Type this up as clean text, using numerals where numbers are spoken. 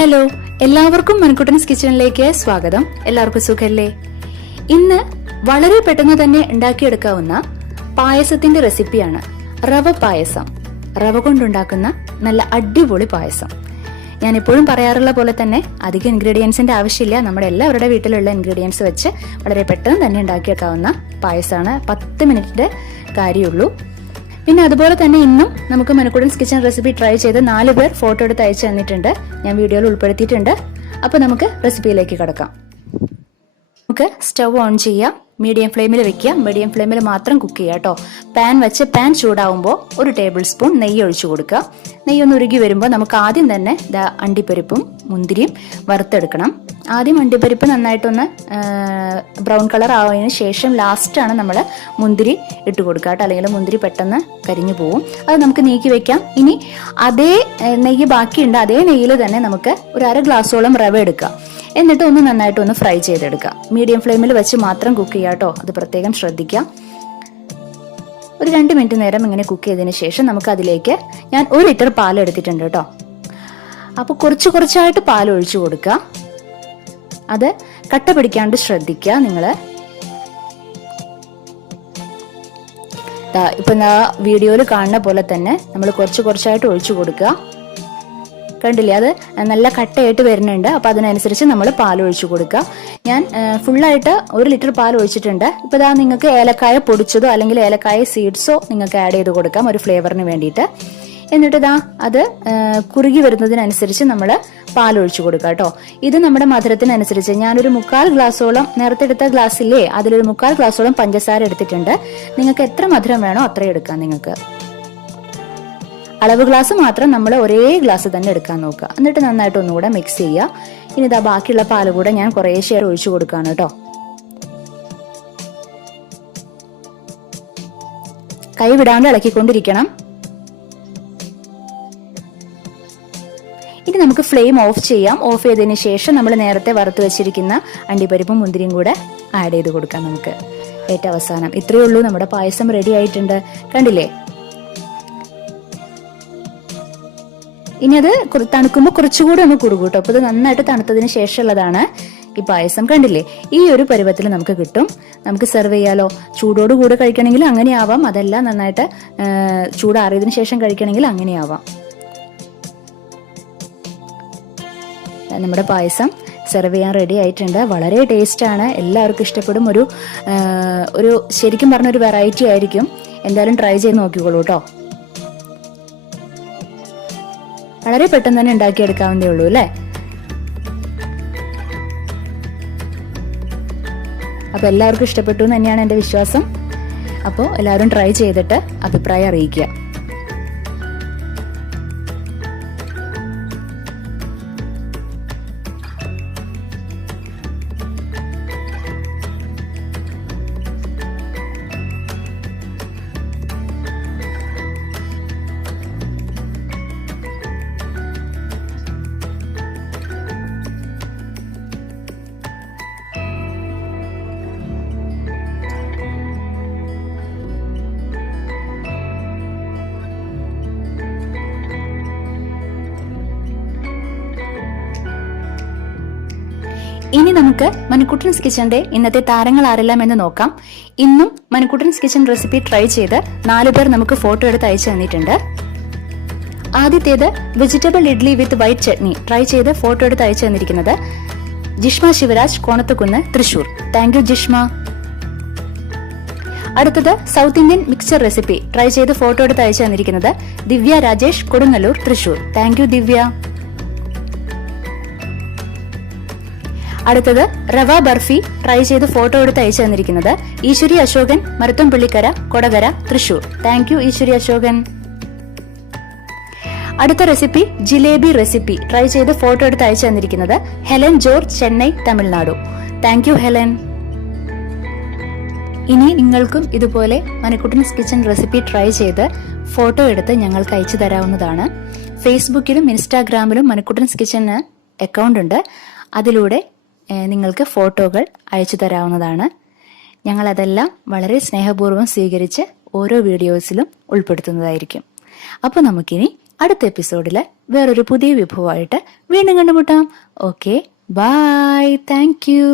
Hello, എല്ലാവർക്കും മൻകുട്ടൻസ് കിച്ചണിലേക്ക് സ്വാഗതം. എല്ലാവർക്കും സുഖല്ലേ? ഇന്ന് വളരെ പെട്ടെന്ന് തന്നെ ഉണ്ടാക്കിയെടുക്കാവുന്ന പായസത്തിന്റെ റെസിപ്പിയാണ് റവ പായസം. റവ കൊണ്ടുണ്ടാക്കുന്ന നല്ല അടിപൊളി പായസം. ഞാൻ എപ്പോഴും പറയാറുള്ള പോലെ തന്നെ അധികം ഇൻഗ്രീഡിയൻസിന്റെ ആവശ്യമില്ല. നമ്മുടെ എല്ലാവരുടെ വീട്ടിലുള്ള ഇൻഗ്രീഡിയൻസ് വെച്ച് വളരെ പെട്ടെന്ന് തന്നെ ഉണ്ടാക്കിയെടുക്കാവുന്ന പായസമാണ്. 10 മിനിറ്റിന്റെ കാര്യമുള്ളൂ. പിന്നെ അതുപോലെ തന്നെ ഇന്നും നമുക്ക് മൻകുട്ടൻസ് കിച്ചൺ റെസിപ്പി ട്രൈ ചെയ്ത് 4 പേർ ഫോട്ടോ എടുത്ത് അയച്ചു തന്നിട്ടുണ്ട്. ഞാൻ വീഡിയോയിൽ ഉൾപ്പെടുത്തിയിട്ടുണ്ട്. അപ്പൊ നമുക്ക് റെസിപ്പിയിലേക്ക് കടക്കാം. നമുക്ക് സ്റ്റവ് ഓൺ ചെയ്യാം. മീഡിയം ഫ്ലെയിമിൽ വെക്കുക. മീഡിയം ഫ്ലെയിമിൽ മാത്രം കുക്ക് ചെയ്യുക കേട്ടോ. പാൻ വെച്ച് പാൻ ചൂടാവുമ്പോൾ 1 ടേബിൾ സ്പൂൺ നെയ്യ് ഒഴിച്ചു കൊടുക്കുക. നെയ്യ് ഒന്ന് ഉരുകി വരുമ്പോൾ നമുക്ക് ആദ്യം തന്നെ അണ്ടിപ്പരിപ്പും മുന്തിരിയും വറുത്തെടുക്കണം. ആദ്യം അണ്ടിപ്പരിപ്പ് നന്നായിട്ടൊന്ന് ബ്രൗൺ കളർ ആവുന്നതിന് ശേഷം ലാസ്റ്റാണ് നമ്മൾ മുന്തിരി ഇട്ട് കൊടുക്കുക കേട്ടോ. അല്ലെങ്കിൽ മുന്തിരി പെട്ടെന്ന് കരിഞ്ഞു പോകും. അത് നമുക്ക് നീക്കി വെക്കാം. ഇനി അതേ നെയ്യ് ബാക്കിയുണ്ട്. അതേ നെയ്യിൽ തന്നെ നമുക്ക് ഒരു 1/2 ഗ്ലാസോളം റവ എടുക്കുക. എന്നിട്ട് ഒന്ന് നന്നായിട്ടൊന്ന് ഫ്രൈ ചെയ്തെടുക്കുക. മീഡിയം ഫ്ലെയിമിൽ വെച്ച് മാത്രം കുക്ക് ചെയ്യുക കേട്ടോ. അത് പ്രത്യേകം ശ്രദ്ധിക്കാം. ഒരു 2 മിനിറ്റ് നേരം ഇങ്ങനെ കുക്ക് ചെയ്തതിന് ശേഷം നമുക്ക് അതിലേക്ക് ഞാൻ 1 ലിറ്റർ പാൽ എടുത്തിട്ടുണ്ട് കേട്ടോ. അപ്പോൾ കുറച്ചായിട്ട് പാൽ ഒഴിച്ചു കൊടുക്കുക. അത് കട്ട പിടിക്കാണ്ട് ശ്രദ്ധിക്കുക നിങ്ങൾ. ഇപ്പൊ വീഡിയോയിൽ കാണുന്ന പോലെ തന്നെ നമ്മൾ കുറച്ചായിട്ട് ഒഴിച്ചു കൊടുക്കുക. കണ്ടില്ലേ, അത് നല്ല കട്ടയായിട്ട് വരുന്നുണ്ട്. അപ്പൊ അതിനനുസരിച്ച് നമ്മൾ പാൽ ഒഴിച്ചു കൊടുക്കുക. ഞാൻ ഫുള്ളായിട്ട് 1 ലിറ്റർ പാൽ ഒഴിച്ചിട്ടുണ്ട്. ഇപ്പൊ ഇതാ നിങ്ങൾക്ക് ഏലക്കായ പൊടിച്ചതോ അല്ലെങ്കിൽ ഏലക്കായ സീഡ്സോ നിങ്ങൾക്ക് ആഡ് ചെയ്ത് കൊടുക്കാം ഒരു ഫ്ലേവറിന് വേണ്ടിയിട്ട്. എന്നിട്ട് ഇതാ അത് കുറുകി വരുന്നതിനനുസരിച്ച് നമ്മൾ പാൽ ഒഴിച്ചു കൊടുക്കുക കേട്ടോ. ഇത് നമ്മുടെ മധുരത്തിനനുസരിച്ച് ഞാനൊരു 3/4 ഗ്ലാസോളം നേരത്തെ എടുത്ത ഗ്ലാസ്സില്ലേ, അതിലൊരു 3/4 ഗ്ലാസോളം പഞ്ചസാര എടുത്തിട്ടുണ്ട്. നിങ്ങൾക്ക് എത്ര മധുരം വേണോ അത്രയും എടുക്കാം. നിങ്ങൾക്ക് അളവ് ഗ്ലാസ് മാത്രം നമ്മൾ ഒരേ ഗ്ലാസ് തന്നെ എടുക്കാൻ നോക്കുക. എന്നിട്ട് നന്നായിട്ട് ഒന്നുകൂടെ മിക്സ് ചെയ്യുക. ഇനി ഇതാ ബാക്കിയുള്ള പാല് കൂടെ ഞാൻ കുറേശ്ശേ ഒഴിച്ചു കൊടുക്കാണ് കേട്ടോ. കൈ വിടാണ്ട് ഇളക്കിക്കൊണ്ടിരിക്കണം. ഇനി നമുക്ക് ഫ്ലെയിം ഓഫ് ചെയ്യാം. ഓഫ് ചെയ്തതിന് ശേഷം നമ്മൾ നേരത്തെ വറുത്ത് വെച്ചിരിക്കുന്ന അണ്ടിപ്പരിപ്പും മുന്തിരിയും കൂടെ ആഡ് ചെയ്ത് കൊടുക്കാം നമുക്ക് ഏറ്റവും അവസാനം. ഇത്രയേ ഉള്ളൂ, നമ്മുടെ പായസം റെഡി ആയിട്ടുണ്ട്. കണ്ടില്ലേ? ഇനി അത് തണുക്കുമ്പോൾ കുറച്ചുകൂടി ഒന്ന് കുറുകും കേട്ടോ. അപ്പൊ ഇത് നന്നായിട്ട് തണുത്തതിന് ശേഷമുള്ളതാണ് ഈ പായസം. കണ്ടില്ലേ? ഈ ഒരു പരുവത്തിൽ നമുക്ക് കിട്ടും. നമുക്ക് സെർവ് ചെയ്യാലോ. ചൂടോട് കൂടെ കഴിക്കണമെങ്കിൽ അങ്ങനെ ആവാം. അതല്ല നന്നായിട്ട് ചൂടാറിയതിനു ശേഷം കഴിക്കണമെങ്കിൽ അങ്ങനെ ആവാം. നമ്മുടെ പായസം സെർവ് ചെയ്യാൻ റെഡി ആയിട്ടുണ്ട്. വളരെ ടേസ്റ്റ് ആണ്. എല്ലാവർക്കും ഇഷ്ടപ്പെടും. ഒരു ശരിക്കും പറഞ്ഞൊരു വെറൈറ്റി ആയിരിക്കും. എന്തായാലും ട്രൈ ചെയ്ത് നോക്കിക്കോളൂ കേട്ടോ. വളരെ പെട്ടെന്ന് തന്നെ ഉണ്ടാക്കിയെടുക്കാവുന്നേ ഉള്ളൂ അല്ലേ? അപ്പൊ എല്ലാവർക്കും ഇഷ്ടപ്പെട്ടു എന്ന് തന്നെയാണ് എന്റെ വിശ്വാസം. അപ്പോൾ എല്ലാവരും ട്രൈ ചെയ്തിട്ട് അഭിപ്രായം അറിയിക്കുക. ഇനി നമുക്ക് മൻകുട്ടൻസ് കിച്ചന്റെ ഇന്നത്തെ താരങ്ങൾ ആരെല്ലാം എന്ന് നോക്കാം. ഇന്നും മൻകുട്ടൻസ് കിച്ചൻ റെസിപ്പി ട്രൈ ചെയ്ത് 4 പേർ നമുക്ക് ഫോട്ടോ എടുത്ത് അയച്ചു തന്നിട്ടുണ്ട്. ആദ്യത്തേത് vegetable idli with white chutney try ചെയ്ത് ഫോട്ടോ എടുത്ത് അയച്ചു തന്നിരിക്കുന്നത് ജിഷ്മ ശിവരാജ്, കോണത്തുകുന്ന്, തൃശൂർ. Thank you Jishma. അടുത്തത് south Indian mixture recipe try ചെയ്ത് ഫോട്ടോ എടുത്ത് അയച്ചു തന്നിരിക്കുന്നത് ദിവ്യ രാജേഷ്, കൊടുങ്ങല്ലൂർ, തൃശൂർ. Thank you Divya. അടുത്തത് റവ ബർഫി ട്രൈ ചെയ്ത് ഫോട്ടോ എടുത്ത് അയച്ചു തന്നിരിക്കുന്നത് ഈശ്വരി അശോകൻ, മരുത്തംപള്ളിക്കര, കൊടകര, തൃശൂർ. Thank you Eswari Ashokan. അടുത്ത റെസിപ്പി ജിലേബി റെസിപ്പി ട്രൈ ചെയ്ത് ഫോട്ടോ എടുത്ത് അയച്ചു തന്നിരിക്കുന്നത് Helen George, Chennai, Tamil Nadu. Thank you Helen. ഇനി നിങ്ങൾക്കും ഇതുപോലെ മൻകുട്ടൻസ് കിച്ചൻ റെസിപ്പി ട്രൈ ചെയ്ത് ഫോട്ടോ എടുത്ത് ഞങ്ങൾക്ക് അയച്ചു തരാവുന്നതാണ്. ഫേസ്ബുക്കിലും ഇൻസ്റ്റാഗ്രാമിലും മൻകുട്ടൻസ് കിച്ചന് അക്കൗണ്ട് ഉണ്ട്. അതിലൂടെ നിങ്ങൾക്ക് ഫോട്ടോകൾ അയച്ചു തരാവുന്നതാണ്. ഞങ്ങളതെല്ലാം വളരെ സ്നേഹപൂർവ്വം സ്വീകരിച്ച് ഓരോ വീഡിയോസിലും ഉൾപ്പെടുത്തുന്നതായിരിക്കും. അപ്പോൾ നമുക്കിനി അടുത്ത എപ്പിസോഡില് വേറൊരു പുതിയ വിഭവമായിട്ട് വീണ്ടും കണ്ടുമുട്ടാം. Okay, bye, thank U.